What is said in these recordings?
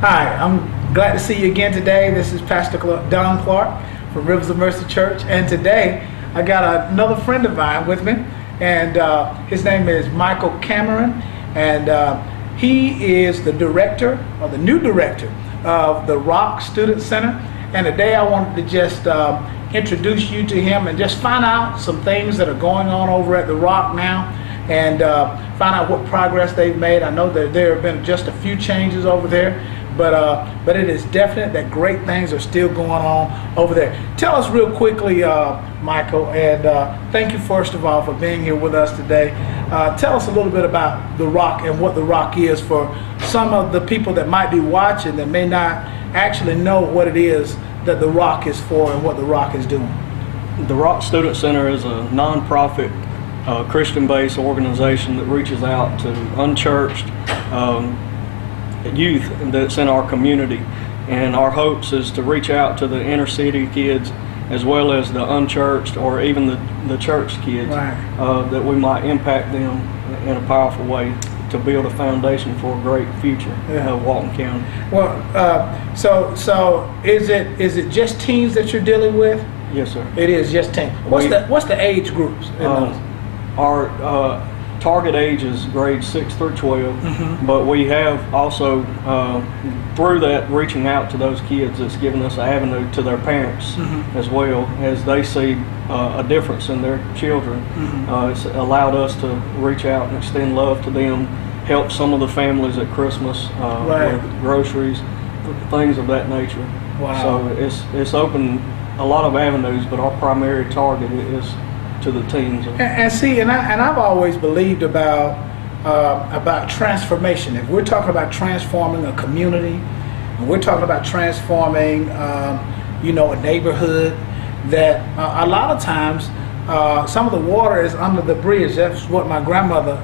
Hi, I'm glad to see you again today. This is Pastor Don Clark from Rivers of Mercy Church, and today I got another friend of mine with me, and his name is Michael Cameron, and he is the director, or the new director, of the Rock Student Center. And today I wanted to just introduce you to him and just find out some things that are going on over at the Rock now, and find out what progress they've made. I know that there have been just a few changes over there, but it is definite that great things are still going on over there. Tell us real quickly, Michael, and thank you first of all for being here with us today. Tell us a little bit about the Rock and what the Rock is for some of the people that might be watching that may not actually know what it is that the Rock is for and what the Rock is doing. The Rock Student Center is a nonprofit Christian-based organization that reaches out to unchurched youth that's in our community, and our hopes is to reach out to the inner city kids as well as the unchurched or even the church kids, Right. that we might impact them in a powerful way to build a foundation for a great future of Walton County. Well, so is it just teens that you're dealing with? Yes, sir. It is just teens. What's the age groups in those? Our target age is grades 6 through 12, but we have also, through that, reaching out to those kids, it's given us an avenue to their parents as well, as they see a difference in their children. It's allowed us to reach out and extend love to them, help some of the families at Christmas with groceries, things of that nature. Wow. So it's opened a lot of avenues, but our primary target is to the teens. And see, and I've always believed about transformation. If we're talking about transforming a community, and we're talking about transforming, a neighborhood, that a lot of times some of the water is under the bridge. That's what my grandmother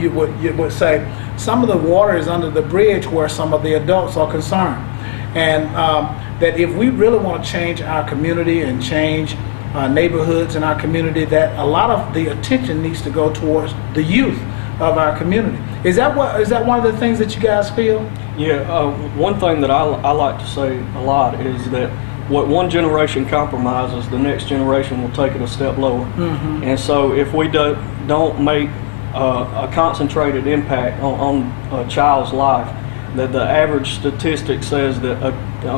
you would say. Some of the water is under the bridge where some of the adults are concerned, and that if we really want to change our community and change neighborhoods in our community, that a lot of the attention needs to go towards the youth of our community. Is that one of the things that you guys feel? Yeah, one thing that I like to say a lot is that what one generation compromises, the next generation will take it a step lower. And so if we don't make a concentrated impact on a child's life, that the average statistic says that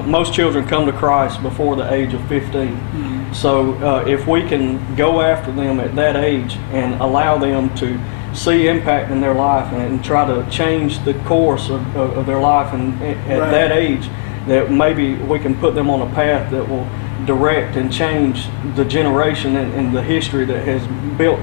most children come to Christ before the age of 15. So if we can go after them at that age and allow them to see impact in their life and try to change the course of their life, and at that age, that maybe we can put them on a path that will direct and change the generation and the history that has built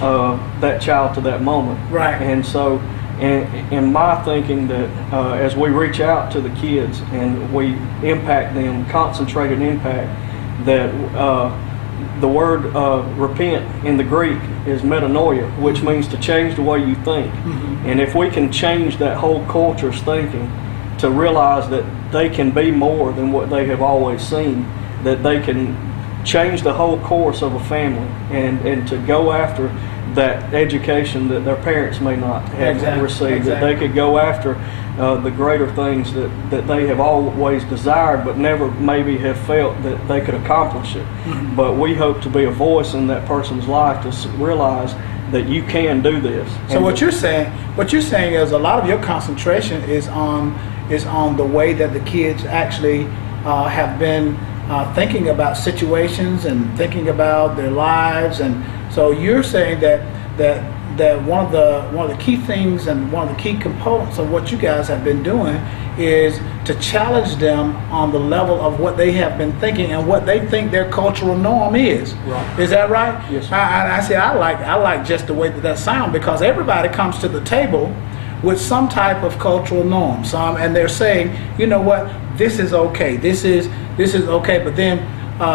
that child to that moment. Right. And so in my thinking, that as we reach out to the kids and we impact them, concentrated impact, that the word repent in the Greek is metanoia, which means to change the way you think. And if we can change that whole culture's thinking to realize that they can be more than what they have always seen, that they can change the whole course of a family, and to go after that education that their parents may not have received, that they could go after the greater things that they have always desired but never maybe have felt that they could accomplish it. But we hope to be a voice in that person's life to realize that you can do this. So what you're saying is a lot of your concentration is on the way that the kids actually have been thinking about situations and thinking about their lives. And so you're saying that one of the key things and one of the key components of what you guys have been doing is to challenge them on the level of what they have been thinking and what they think their cultural norm is. Right. Is that right? Yes, sir. I like just the way that sounds, because everybody comes to the table with some type of cultural norm, and they're saying, you know what, this is okay, this is okay, but then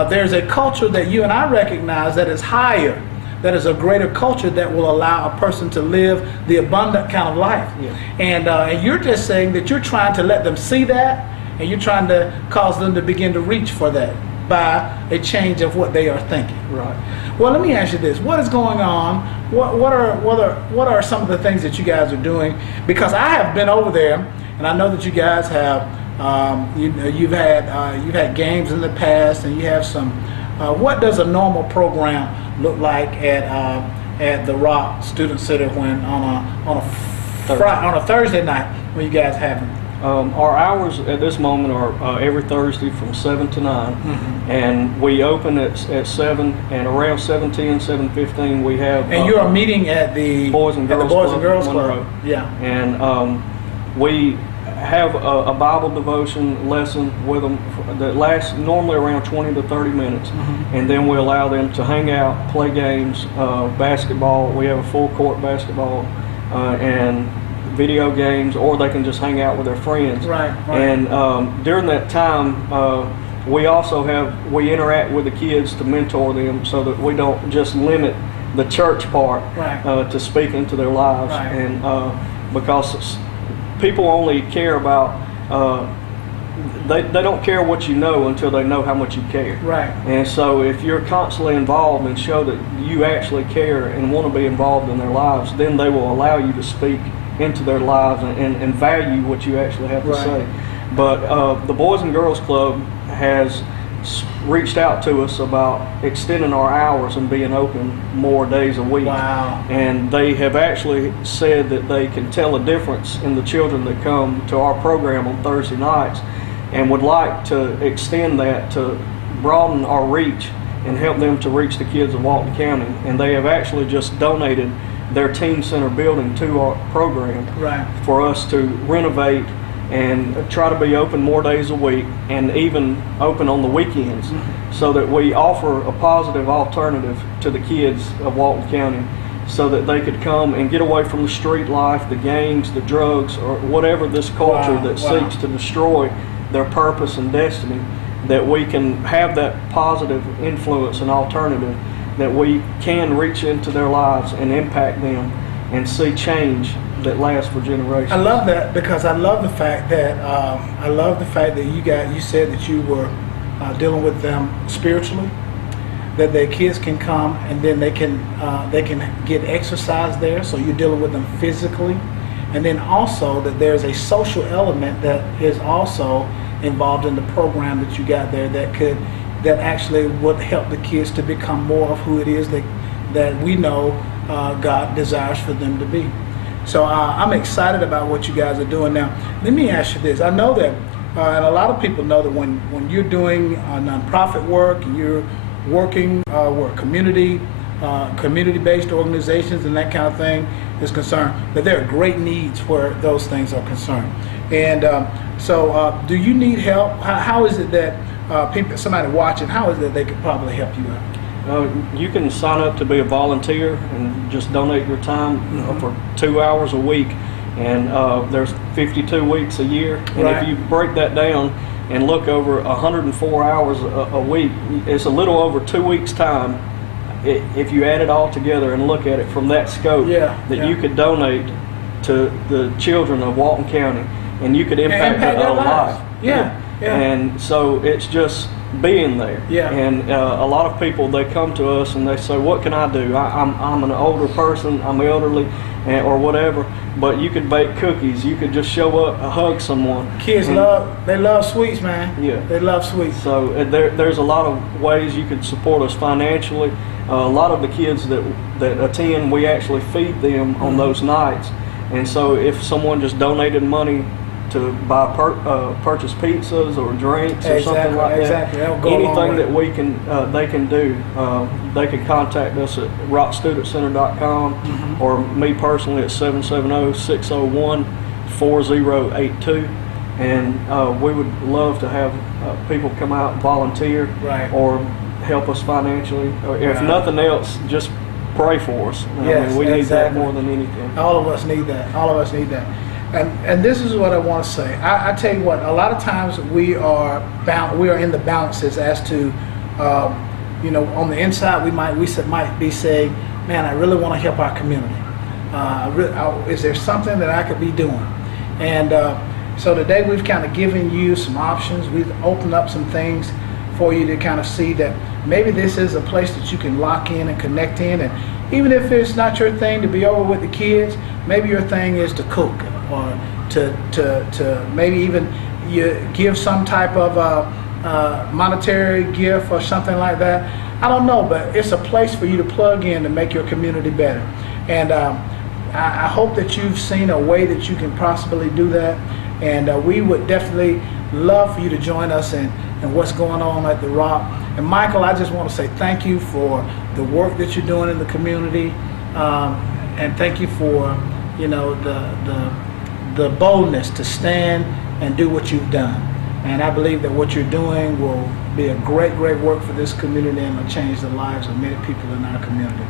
there's a culture that you and I recognize that is higher, that is a greater culture that will allow a person to live the abundant kind of life. Yeah. And you're just saying that you're trying to let them see that, and you're trying to cause them to begin to reach for that by a change of what they are thinking. Right. Well, let me ask you this: what is going on? What are some of the things that you guys are doing? Because I have been over there, And I know that you guys have, you've had games in the past, and you have some. What does a normal program look like at the Rock Student Center when on a Thursday night when you guys have them? Our hours at this moment are every Thursday from 7 to 9, and we open at 7, and around 7:10, 7:15 we have. And you are meeting at the Boys and Girls Club, Monroe. Yeah. And we have a Bible devotion lesson with them that lasts normally around 20 to 30 minutes, and then we allow them to hang out, play games, basketball. We have a full court basketball and video games, or they can just hang out with their friends. Right. And during that time, we interact with the kids to mentor them, so that we don't just limit the church part to speak into their lives. Right. And because people only care about they don't care what you know until they know how much you care. Right. And so if you're constantly involved and show that you actually care and want to be involved in their lives, then they will allow you to speak into their lives and value what you actually have to say. But the Boys and Girls Club has reached out to us about extending our hours and being open more days a week. Wow. And they have actually said that they can tell a difference in the children that come to our program on Thursday nights, and would like to extend that to broaden our reach and help them to reach the kids of Walton County. And they have actually just donated their teen center building to our program for us to renovate and try to be open more days a week, and even open on the weekends, so that we offer a positive alternative to the kids of Walton County, so that they could come and get away from the street life, the gangs, the drugs, or whatever this culture that seeks to destroy their purpose and destiny, that we can have that positive influence and alternative, that we can reach into their lives and impact them and see change that lasts for generations. I love that, because I love the fact that you said that you were dealing with them spiritually, that their kids can come and then they can get exercise there, so you're dealing with them physically, and then also that there's a social element that is also involved in the program that you got there that actually would help the kids to become more of who it is that we know God desires for them to be. So I'm excited about what you guys are doing now. Let me ask you this. I know that, and a lot of people know that when you're doing nonprofit work and you're working with community-based organizations and that kind of thing is concerned, that there are great needs where those things are concerned. And so do you need help? How is it that somebody watching, how is it that they could probably help you out? You can sign up to be a volunteer and just donate your time for 2 hours a week, and there's 52 weeks a year, and if you break that down and look over 104 hours a week, it's a little over 2 weeks' time, if you add it all together and look at it from that scope, you could donate to the children of Walton County, and you could impact their life. And so it's just being there. And a lot of people, they come to us and they say, what can I do? I'm an older person, I'm elderly, or whatever, but you could bake cookies, you could just show up, hug someone. Kids love sweets, man. They love sweets. So there's a lot of ways you could support us financially. A lot of the kids that attend, we actually feed them on those nights. And so if someone just donated money to buy purchase pizzas or drinks or something like that, anything that we can they can do, they can contact us at rockstudentcenter.com or me personally at 770-601-4082, and we would love to have people come out and volunteer or help us financially, or if nothing else, just pray for us. I mean, we need that more than anything. All of us need that. All of us need that. And this is what I want to say. I tell you what, a lot of times we are in the balances as to, on the inside we might be saying, man, I really want to help our community. Is there something that I could be doing? And so today we've kind of given you some options. We've opened up some things for you to kind of see that maybe this is a place that you can lock in and connect in. And even if it's not your thing to be over with the kids, maybe your thing is to cook or to maybe even you give some type of monetary gift or something like that. I don't know, but it's a place for you to plug in to make your community better. And I hope that you've seen a way that you can possibly do that. And we would definitely love for you to join us in what's going on at The Rock. And Michael, I just want to say thank you for the work that you're doing in the community, and thank you for, you know, the boldness to stand and do what you've done. And I believe that what you're doing will be a great work for this community and will change the lives of many people in our community.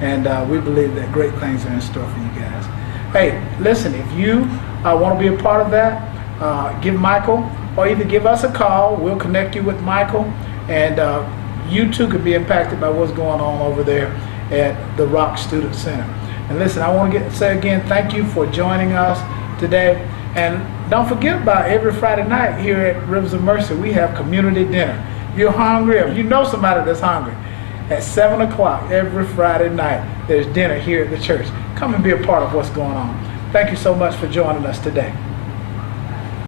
And we believe that great things are in store for you guys. Hey, listen, if you want to be a part of that, give Michael, or either give us a call. We'll connect you with Michael, and you too could be impacted by what's going on over there at the Rock Student Center. And listen, I want to say again, thank you for joining us today. And don't forget about every Friday night here at Rivers of Mercy, we have community dinner. If you're hungry, or if you know somebody that's hungry, at 7 o'clock every Friday night, there's dinner here at the church. Come and be a part of what's going on. Thank you so much for joining us today.